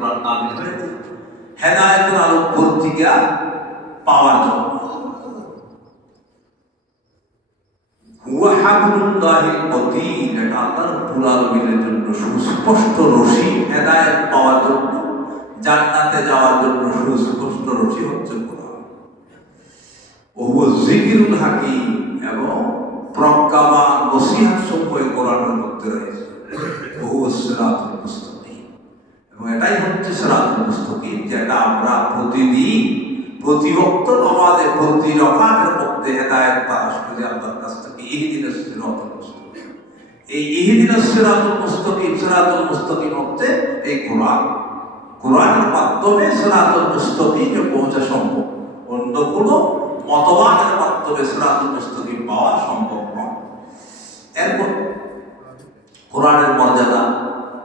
কোরআন নাযিল হয়েছে হেদায়েতের আলো পত্রিকা পাওয়ার জন্য। হুয়া হাবলুল্লাহিল মতিন, এটা আল্লাহ রাব্বুল আলামিনের জন্য সুস্পষ্ট রশি, হেদায়েত পাওয়ার জন্য, জান্নাতে যাওয়ার জন্য সুস্পষ্ট রশি হচ্ছে কোরআন। ও হুয়া যিকরুল হাকীম, এবং প্রজ্ঞাবান নসিহত সমূহ কোরআনের মধ্যে রয়েছে। ও হুয়া সিরাতুল মুস্তাকিম, এবং এটাই হচ্ছে সিরাতুল মুস্তাকিম, যেটা আমরা প্রতিদিন প্রতি ওয়াক্ত নামাজে প্রতি রাকাতের মধ্যে হেদায়েত তালাশ করি আল্লাহর কাছ থেকে। ইহদিনাস সিরাতাল মুস্তাকিম, এই ইহদিনাস সিরাতাল মুস্তাকিম, সিরাতুল মুস্তাকিম হচ্ছে এই কোরআন। কোরআনের মাধ্যমে সিরাতুল মুস্তাকিমে পৌঁছা সম্ভব, অন্য কোনো মতবাদের মাধ্যমে সিরাতুল মুস্তাকিম পাওয়া সম্ভব নয়। এরপর কোরআনের মর্যাদা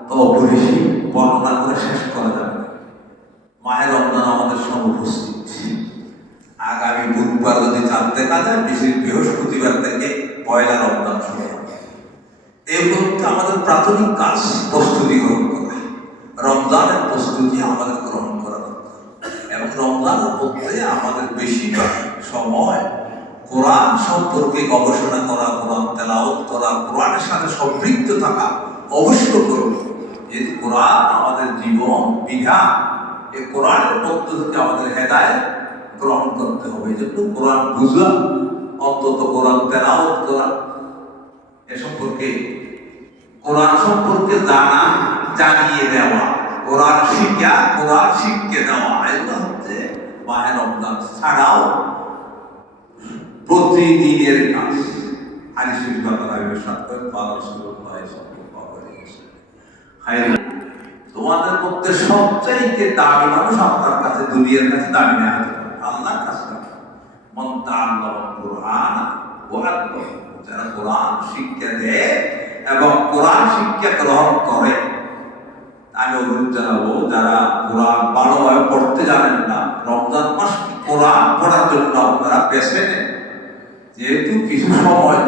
তো অপরিসীম, বর্ণনা করে শেষ করা যাবে না। মায়ের রমজান আমাদের সমুপস্থিত, আগামী বুধবার যদি চাঁদ দেখা যায়, বৃহস্পতিবার থেকে পয়লা রমজান শুরু হবে। এই উপলক্ষে আমাদের প্রাথমিক কাজ প্রস্তুতি গ্রহণ করা, রমজানের প্রস্তুতি আমাদের গ্রহণ করা দরকার। এবং রমজানের মধ্যে আমাদের বেশিরভাগ সময় কোরআন সম্পর্কে গবেষণা করা, কোরআন তেলাওয়াত করা, কোরআনের সাথে সম্পৃক্ত থাকা অবশ্য করব। যেহেতু কোরআন আমাদের জীবন বিধান, এই কোরআনের মধ্য থেকে আমাদের হেদায়েত গ্রহণ করতে হবে। এই জন্য কোরআন বুঝা, অন্তত কোরআন তেলাওয়াত করা, এ সম্পর্কে কোরআন সম্পর্কে জানা, জানিয়ে দেওয়া, কোরআন শিক্ষা, কোরআন শিক্ষা দেওয়া, এগুলো হচ্ছে মাহে রমজান ছাড়াও প্রতিদিনের কাজ। হাদিস শরীফ বাতাবাইয়ের সাথে রাসূলুল্লাহ সাল্লাল্লাহু আলাইহি ওয়াসাল্লাম, তোমাদের মধ্যে সবচাইতে দামি মানুষ আপনার কাছে, দুনিয়ার কাছে দামি না, আল্লাহর কাছে মান তাআল্লামা কুরআন ওয়া আল্লাহ, যারা কোরআন শিক্ষা দেয় এবং কোরআন শিক্ষা গ্রহণ করে। আমি অনুরোধ জানাবো, যারা কোরআন ভালোভাবে পড়তে জানেন না, রমজান মাস কোরআন পড়ার জন্য আপনারা বেছে নেন। যেহেতু কিছু সময়